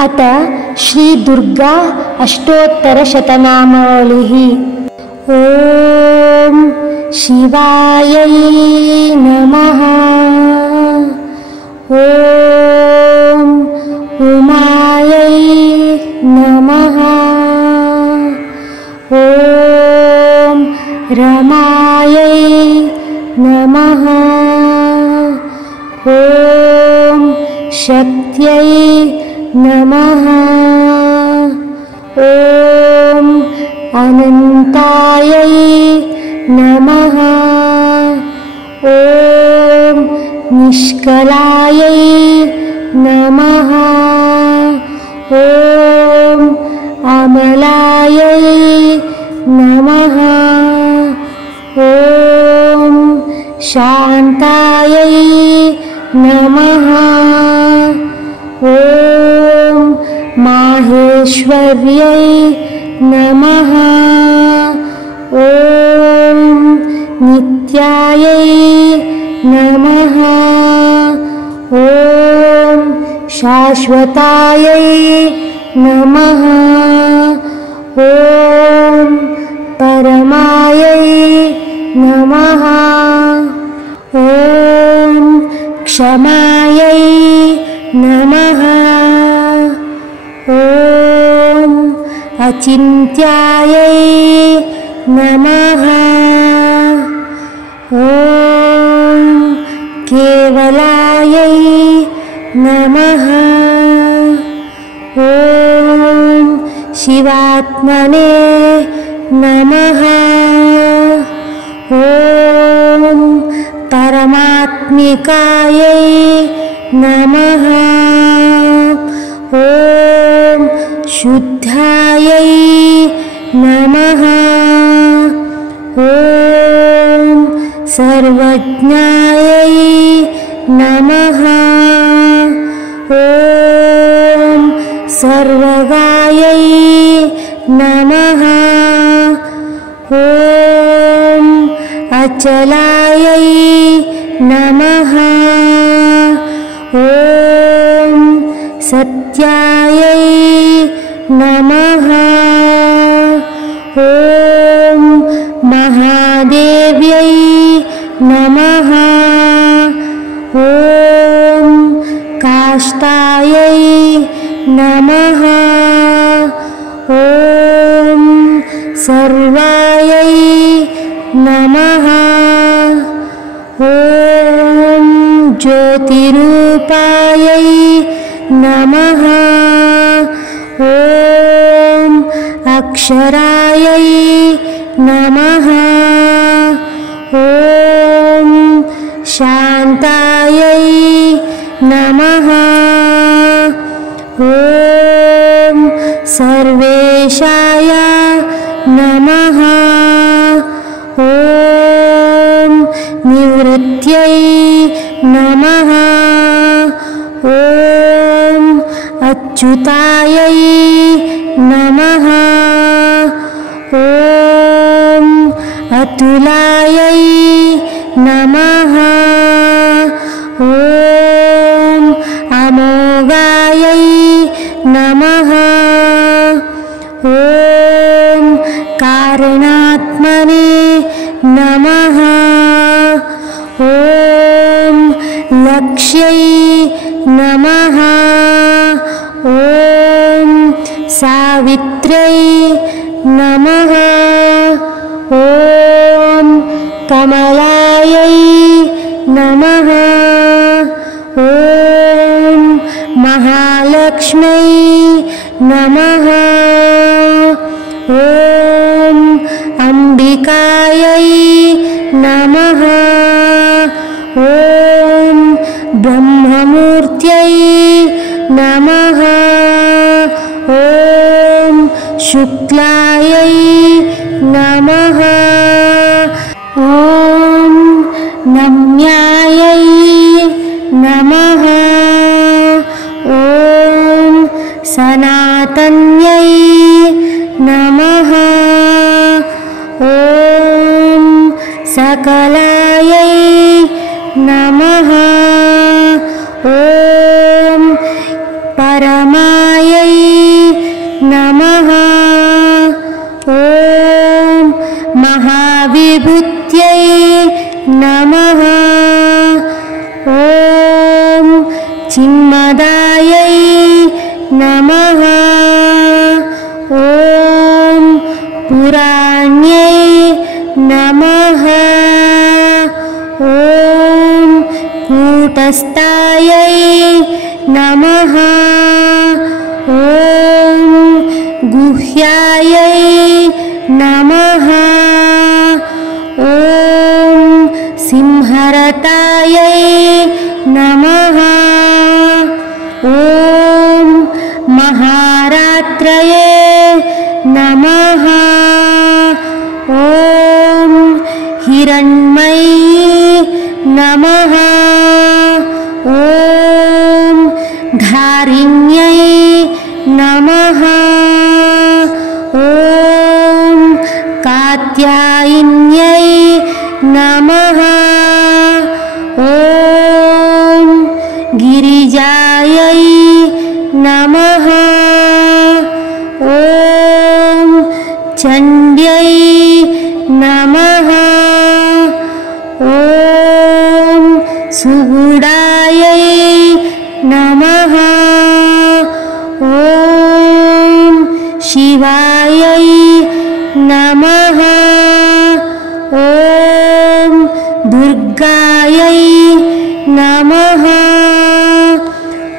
अत श्री दुर्गा अष्टोत्तरशतनामावलिः। ॐ शिवायै नमः। ॐ उमायै नमः। ॐ रमायै नमः। ॐ शक्त्यै नमः। ॐ अनन्तायै नमः। ॐ निष्कलायै नमः। ॐ अमलायै नमः। ॐ शान्तायै नमः। ॐ माहेश्वर्यै नमः। ॐ नित्यायै नमः। ॐ शाश्वतायै नमः। ॐ परमायै नमः। ॐ क्षमायै नमः। ॐ अचिन्त्यायै नमः। ॐ केवलायै नमः। ॐ शिवात्मने नमः। ॐ परमात्मिकायै नमः। ॐ शुद्धायै नमः। ॐ सर्वज्ञायै नमः। ॐ सर्वगायै नमः। ॐ अचलायै नमः। ॐ सत्यायै नमः। ॐ महादेव्यै नमः। ॐ काष्ठायै नमः। ॐ सर्वायै नमः। ॐ ज्योतिरूपायै नमः। ॐ अक्षरायै नमः। ॐ शान्तायै नमः। ॐ सर्वेशाय नमः। ॐ निवृत्त्यै नमः। ॐ अच्युतायै नमः। ॐ अतुलायै नमः। ॐ अमोघायै नमः। ॐ कारणात्मने नमः। ॐ लक्ष्यै नमः। ॐ सावित्र्यै नमः। ॐ कमलायै नमः। ॐ महालक्ष्म्यै नमः। ॐ अम्बिकायै नमः। ॐ ब्रह्ममूर्त्यै नमः। ॐ शुक्लायै नमः। ॐ नम्यायै नमः। ॐ सनातन्यै नमः। ॐ सकलायै नमः। ॐ परम महामायै नमः। ॐ महाविभूत्यै नमः। ॐ चिन्मदायै नमः। ॐ पुराण्यै नमः। ॐ कूटस्थायै नमः। ॐ गुह्यायै नमः। ॐ सिंहरतायै नमः। ॐ महारात्रये नमः। ॐ हिरण्मयी नमः। ॐ धारिण्यै नमः। ॐ कात्यायिन्यै नमः। ॐ गिरिजायै नमः। ॐ चण्ड्यै नमः। ॐ सुगुडायै नमः। ॐ शिवायै नमः। ॐ दुर्गायै नमः।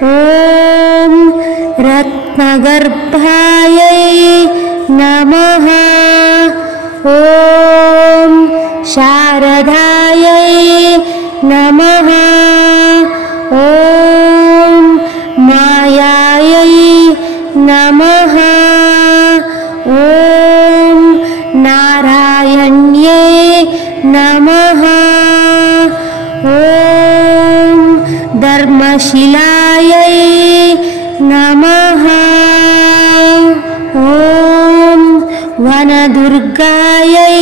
ॐ रत्नगर्भायै नमः। ॐ शारदायै नमः। ॐ मायायै नमः। ॐ नारायण्यै नमः। ॐ धर्मशिलायै नमः। ॐ वनदुर्गायै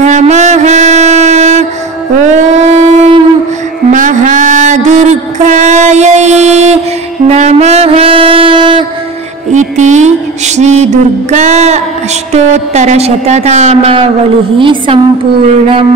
नमः। ॐ महादुर्गायै नमः। इति श्री दुर्गा अष्टोत्तरशतनामावलिः सम्पूर्णम्।